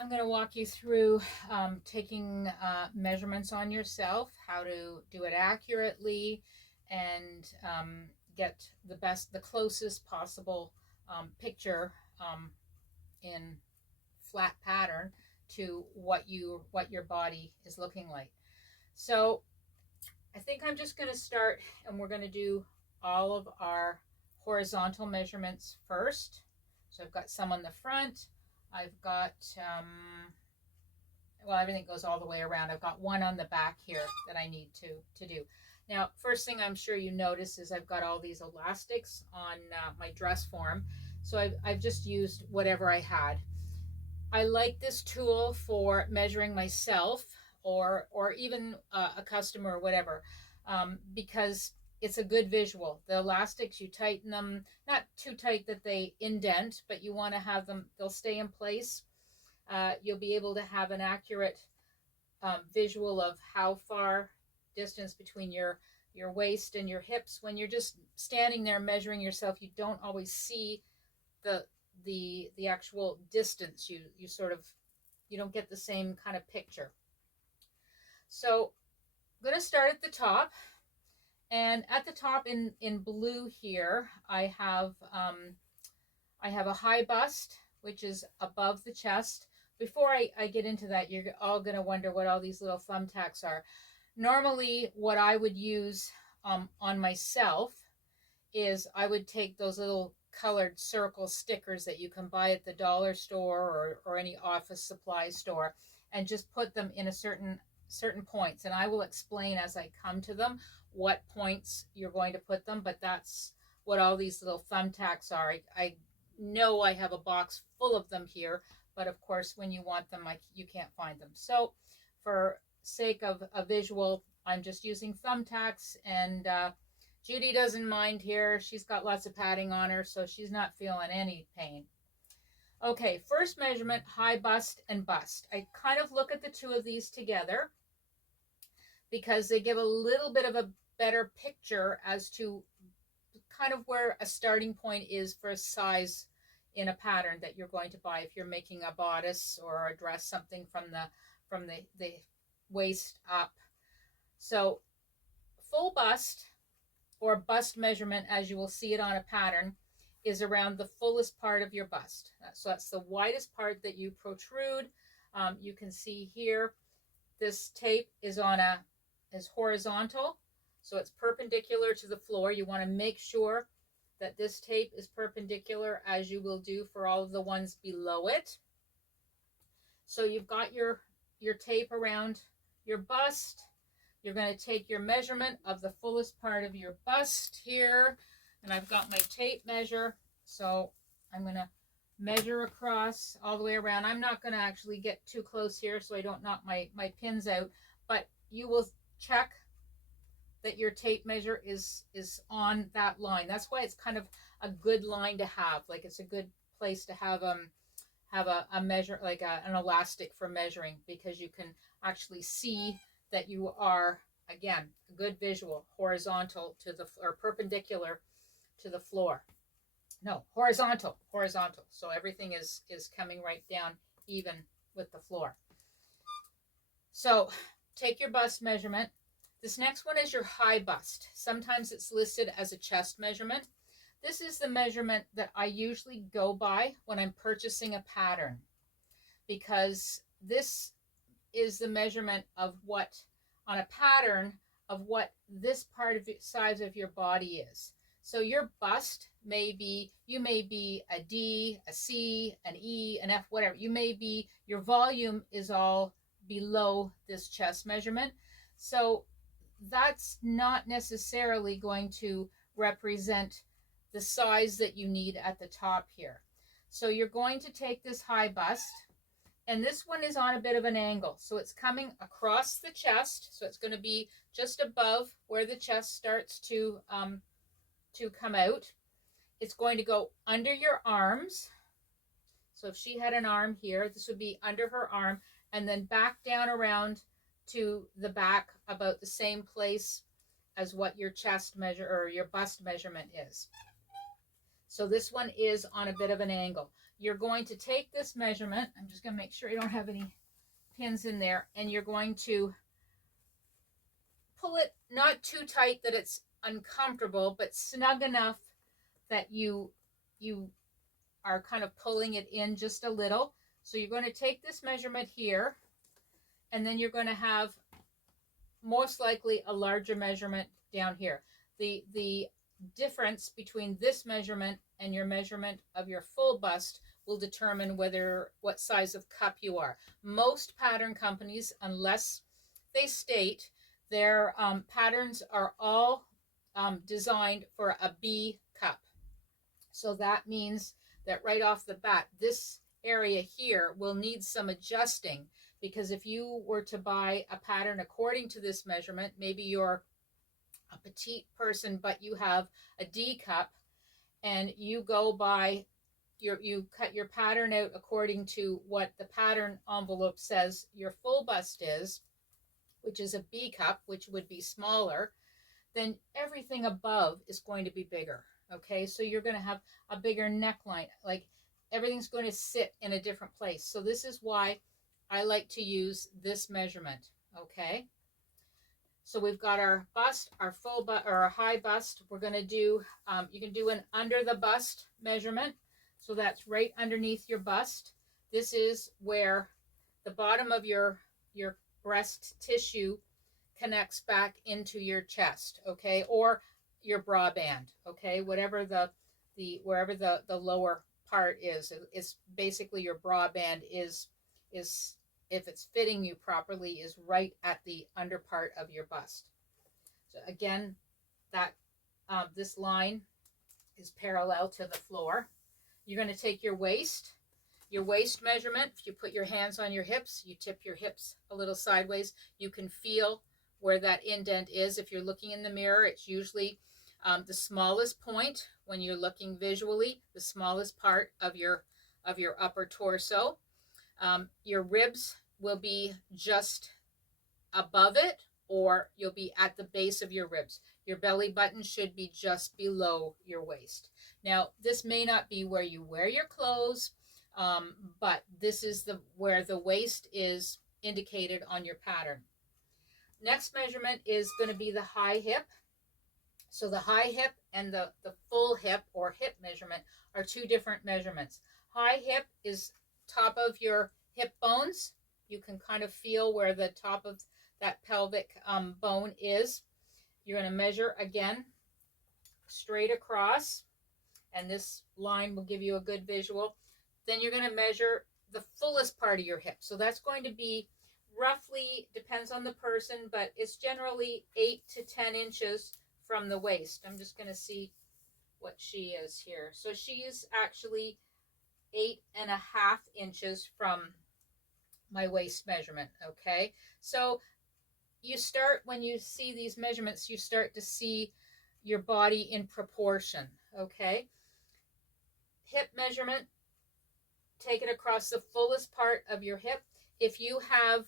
I'm going to walk you through taking measurements on yourself, how to do it accurately, and get the closest possible picture in flat pattern to what your body is looking like. So I think I'm just going to start, and we're going to do all of our horizontal measurements first. So I've got some on the front. I've got well, everything goes all the way around. I've got one on the back here that I need to do. Now, first thing I'm sure you notice is I've got all these elastics on my dress form. So I've just used whatever I had. I like this tool for measuring myself or even a customer or whatever, because it's a good visual. The elastics, you tighten them, not too tight that they indent, but you want to have them, they'll stay in place. You'll be able to have an accurate visual of how far distance between your waist and your hips. When you're just standing there measuring yourself, you don't always see the actual distance. You sort of, you don't get the same kind of picture. So I'm going to start at the top, and at the top in blue here I have a high bust, which is above the chest. Before I get into that, you're all going to wonder what all these little thumbtacks are. Normally, what I would use on myself is I would take those little colored circle stickers that you can buy at the dollar store or any office supply store, and just put them in a certain points. And I will explain as I come to them what points you're going to put them, but that's what all these little thumbtacks are. I know I have a box full of them here, but of course when you want them, you can't find them. So for sake of a visual, I'm just using thumbtacks, and Judy doesn't mind here. She's got lots of padding on her, so she's not feeling any pain. Okay, first measurement, high bust and bust. I kind of look at the two of these together because they give a little bit of a better picture as to kind of where a starting point is for a size in a pattern that you're going to buy if you're making a bodice or a dress, something from the waist up. So full bust or bust measurement, as you will see it on a pattern, is around the fullest part of your bust. So that's the widest part that you protrude. You can see here this tape is horizontal, so it's perpendicular to the floor. You want to make sure that this tape is perpendicular, as you will do for all of the ones below it. So you've got your tape around your bust. You're going to take your measurement of the fullest part of your bust here, and I've got my tape measure, so I'm going to measure across all the way around. I'm not going to actually get too close here so I don't knock my pins out, but you will check that your tape measure is on that line. That's why it's kind of a good line to have. Like, it's a good place to have a measure, like an elastic for measuring, because you can actually see that you are, again, a good visual, horizontal to the, or perpendicular to the floor. No, horizontal. So everything is coming right down even with the floor. So take your bust measurement. This next one is your high bust. Sometimes it's listed as a chest measurement. This is the measurement that I usually go by when I'm purchasing a pattern, because this is the measurement of what, on a pattern, of what this part of the size of your body is. So your bust may be, you may be a D, a C, an E, an F, whatever. You may be, your volume is all below this chest measurement. So that's not necessarily going to represent the size that you need at the top here. So you're going to take this high bust, and this one is on a bit of an angle. So it's coming across the chest. So it's going to be just above where the chest starts to come out. It's going to go under your arms. So if she had an arm here, this would be under her arm, and then back down around to the back about the same place as what your chest measure or your bust measurement is. So this one is on a bit of an angle. You're going to take this measurement. I'm just going to make sure you don't have any pins in there. And you're going to pull it not too tight that it's uncomfortable, but snug enough that you are kind of pulling it in just a little. So you're going to take this measurement here, and then you're going to have most likely a larger measurement down here. The difference between this measurement and your measurement of your full bust will determine what size of cup you are. Most pattern companies, unless they state, their patterns are all designed for a B cup. So that means that right off the bat, this area here will need some adjusting, because if you were to buy a pattern according to this measurement, maybe you're a petite person but you have a D cup, and you go by you cut your pattern out according to what the pattern envelope says your full bust is, which is a B cup, which would be smaller, then everything above is going to be bigger. Okay, so you're going to have a bigger neckline, like everything's going to sit in a different place. So this is why I like to use this measurement. Okay, so we've got our bust, our full bust, or our high bust. We're going to do, you can do an under the bust measurement. So that's right underneath your bust. This is where the bottom of your breast tissue connects back into your chest, okay, or your bra band, okay, whatever wherever the lower part is, it's basically your bra band is if it's fitting you properly, is right at the under part of your bust. So again, that this line is parallel to the floor. You're going to take your waist measurement. If you put your hands on your hips, you tip your hips a little sideways, you can feel where that indent is. If you're looking in the mirror, it's usually the smallest point when you're looking visually, the smallest part of your upper torso. Your ribs will be just above it, or you'll be at the base of your ribs. Your belly button should be just below your waist. Now, this may not be where you wear your clothes, but this is where the waist is indicated on your pattern. Next measurement is going to be the high hip. So the high hip and the full hip or hip measurement are two different measurements. High hip is top of your hip bones. You can kind of feel where the top of that pelvic bone is. You're going to measure again straight across, and this line will give you a good visual. Then you're going to measure the fullest part of your hip. So that's going to be roughly, depends on the person, but it's generally 8 to 10 inches from the waist. I'm just going to see what she is here. So she is actually 8.5 inches from my waist measurement. Okay, so you start, when you see these measurements, you start to see your body in proportion. Okay, hip measurement, take it across the fullest part of your hip. If you have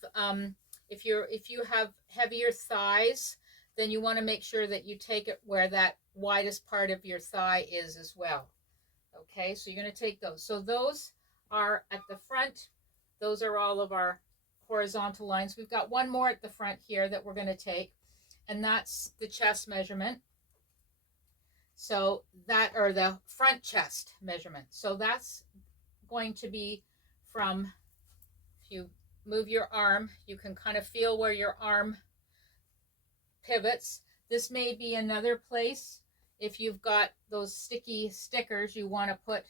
if you have heavier thighs, then you want to make sure that you take it where that widest part of your thigh is as well. Okay, so you're going to take those. So those are at the front. Those are all of our horizontal lines. We've got one more at the front here that we're going to take, and that's the chest measurement. So that, or the front chest measurement. So that's going to be from, if you move your arm, you can kind of feel where your arm pivots. This may be another place. If you've got those sticky stickers, you want to put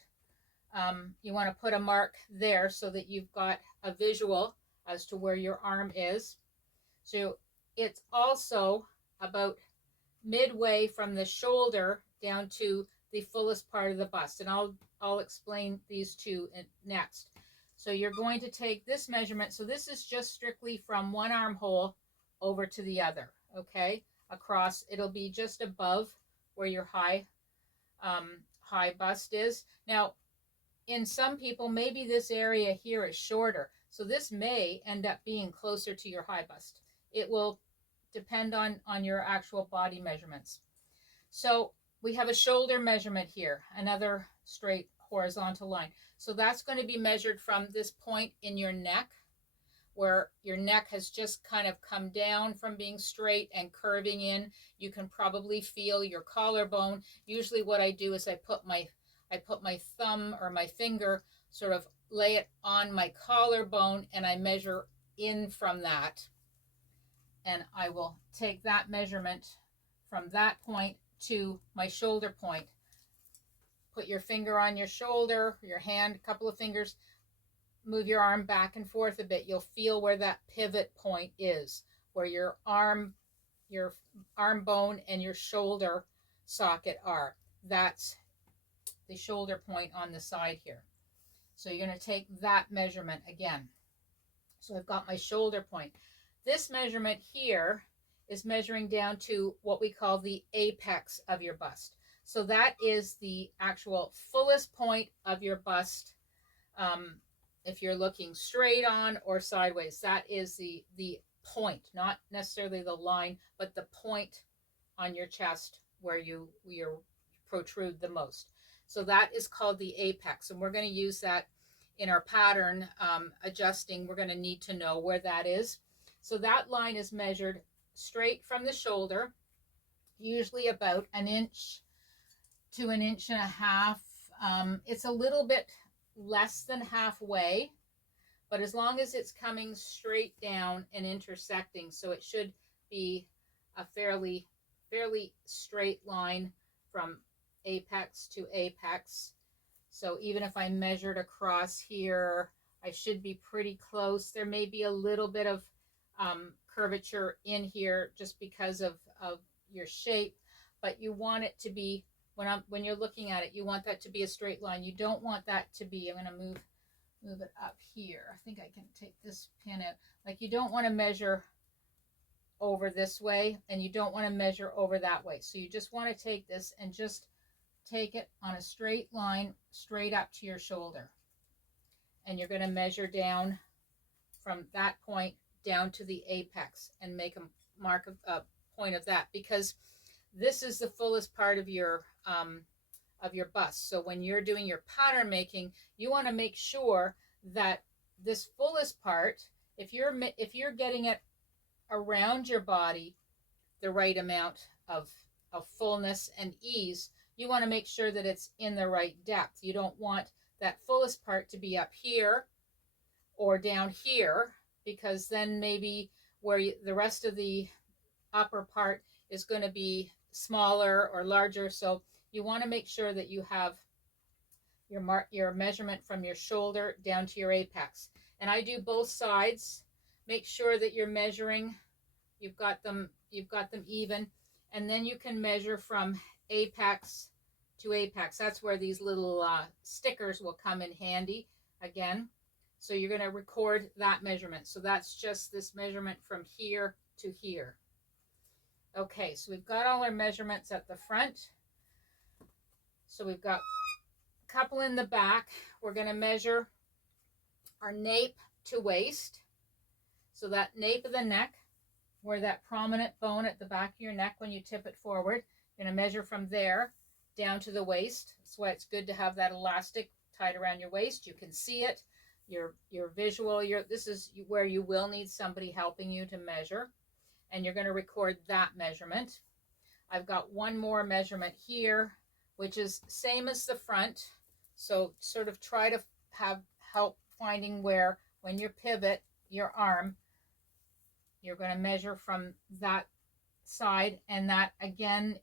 a mark there so that you've got a visual as to where your arm is. So it's also about midway from the shoulder down to the fullest part of the bust, and I'll explain these two next. So you're going to take this measurement. So this is just strictly from one armhole over to the other. Okay, across, it'll be just above where your high bust is. Now, in some people, maybe this area here is shorter, so this may end up being closer to your high bust. It will depend on your actual body measurements. So we have a shoulder measurement here, another straight horizontal line. So that's going to be measured from this point in your neck, where your neck has just kind of come down from being straight and curving in. You can probably feel your collarbone. Usually what I do is I put my thumb or my finger, sort of lay it on my collarbone, and I measure in from that. And I will take that measurement from that point to my shoulder point. Put your finger on your shoulder, your hand, a couple of fingers, move your arm back and forth a bit. You'll feel where that pivot point is, where your arm bone and your shoulder socket are. That's the shoulder point on the side here. So you're going to take that measurement again. So I've got my shoulder point. This measurement here is measuring down to what we call the apex of your bust. So that is the actual fullest point of your bust. If you're looking straight on or sideways, that is the point, not necessarily the line, but the point on your chest where you protrude the most. So that is called the apex, and we're going to use that in our pattern adjusting. We're going to need to know where that is. So that line is measured straight from the shoulder, usually about 1 inch to 1.5 inches. It's a little bit less than halfway, but as long as it's coming straight down and intersecting, so it should be a fairly straight line from apex to apex. So even if I measured across here, I should be pretty close. There may be a little bit of curvature in here just because of your shape, but you want it to be, when you're looking at it, you want that to be a straight line. You don't want that to be, I'm going to move it up here. I think I can take this pin out. Like, you don't want to measure over this way, and you don't want to measure over that way. So you just want to take this and just take it on a straight line straight up to your shoulder. And you're going to measure down from that point down to the apex and make a mark of a point of that, because this is the fullest part of your bust. So when you're doing your pattern making, you want to make sure that this fullest part, if you're getting it around your body, the right amount of fullness and ease, you want to make sure that it's in the right depth. You don't want that fullest part to be up here or down here, because then maybe where the rest of the upper part is going to be smaller or larger. So you want to make sure that you have your measurement from your shoulder down to your apex. And I do both sides. Make sure that you're measuring, you've got them even, and then you can measure from apex to apex. That's where these little stickers will come in handy again. So you're going to record that measurement. So that's just this measurement from here to here. Okay, so we've got all our measurements at the front. So we've got a couple in the back. We're going to measure our nape to waist. So that nape of the neck, where that prominent bone at the back of your neck when you tip it forward, you're going to measure from there down to the waist. That's why it's good to have that elastic tied around your waist. You can see it. Your visual, this is where you will need somebody helping you to measure, and you're going to record that measurement. I've got one more measurement here, which is same as the front. So sort of try to have help finding where, when you pivot your arm, you're going to measure from that side, and that again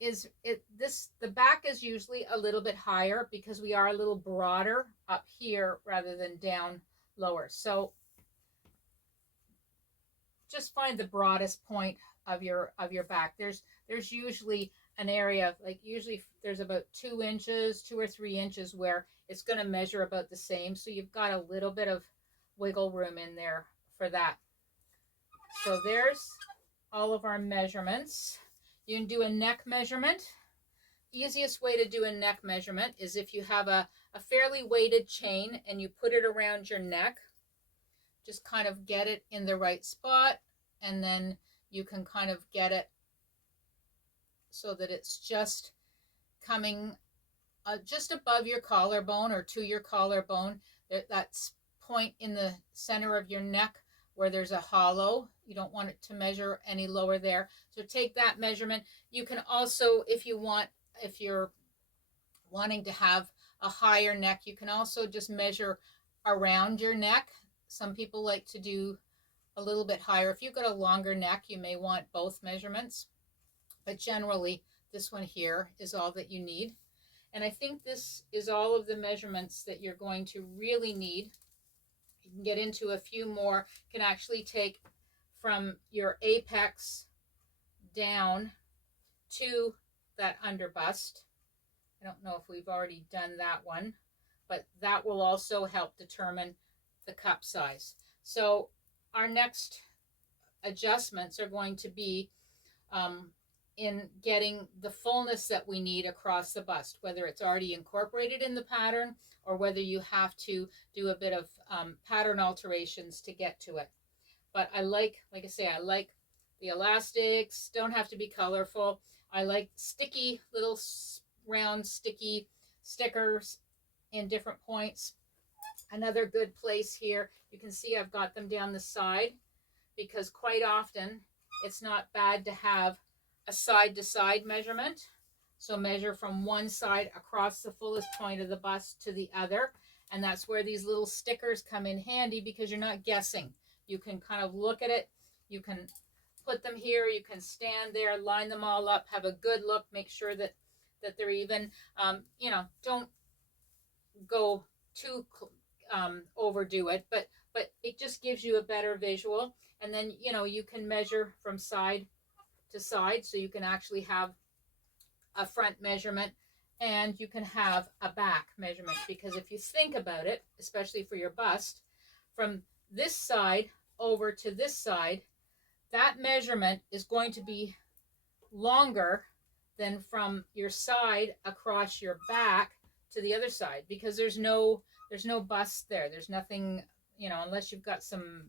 the back is usually a little bit higher because we are a little broader up here rather than down lower. So just find the broadest point of your back. There's usually an area, like usually there's about 2 or 3 inches where it's going to measure about the same. So you've got a little bit of wiggle room in there for that. So there's all of our measurements. You can do a neck measurement. Easiest way to do a neck measurement is if you have a fairly weighted chain and you put it around your neck, just kind of get it in the right spot, and then you can kind of get it so that it's just coming just above your collarbone or to your collarbone. That's point in the center of your neck where there's a hollow. You don't want it to measure any lower there. So take that measurement. You can also, if you're wanting to have a higher neck, you can also just measure around your neck. Some people like to do a little bit higher. If you've got a longer neck, you may want both measurements, but generally this one here is all that you need. And I think this is all of the measurements that you're going to really need. You can get into a few more. You can actually take from your apex down to that under bust. I don't know if we've already done that one, but that will also help determine the cup size. So our next adjustments are going to be in getting the fullness that we need across the bust, whether it's already incorporated in the pattern or whether you have to do a bit of pattern alterations to get to it. But I like I say, I like the elastics, don't have to be colorful. I like sticky, little round sticky stickers in different points. Another good place here, you can see I've got them down the side because quite often it's not bad to have a side-to-side measurement. So measure from one side across the fullest point of the bust to the other. And that's where these little stickers come in handy because you're not guessing. You can kind of look at it. You can put them here. You can stand there, line them all up, have a good look, make sure that they're even. Don't go too overdo it, but it just gives you a better visual. And then, you can measure from side to side, so you can actually have a front measurement and you can have a back measurement, because if you think about it, especially for your bust, from this side over to this side, that measurement is going to be longer than from your side across your back to the other side, because there's no bust there. There's nothing, unless you've got some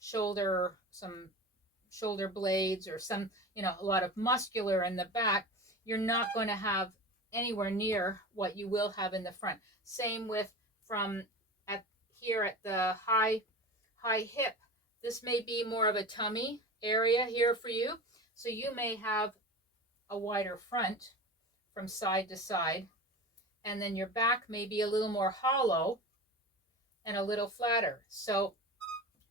shoulder blades or some, a lot of muscular in the back, you're not going to have anywhere near what you will have in the front. Same with from here at the high hip. This may be more of a tummy area here for you. So you may have a wider front from side to side, and then your back may be a little more hollow and a little flatter. So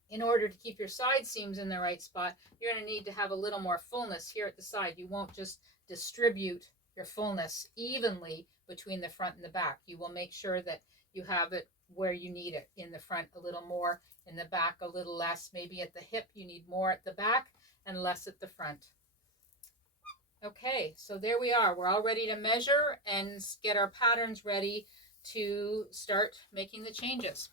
in order to keep your side seams in the right spot, you're going to need to have a little more fullness here at the side. You won't just distribute your fullness evenly between the front and the back. You will make sure that you have it where you need it. In the front a little more, in the back a little less. Maybe at the hip you need more at the back and less at the front. Okay, so there we are. We're all ready to measure and get our patterns ready to start making the changes.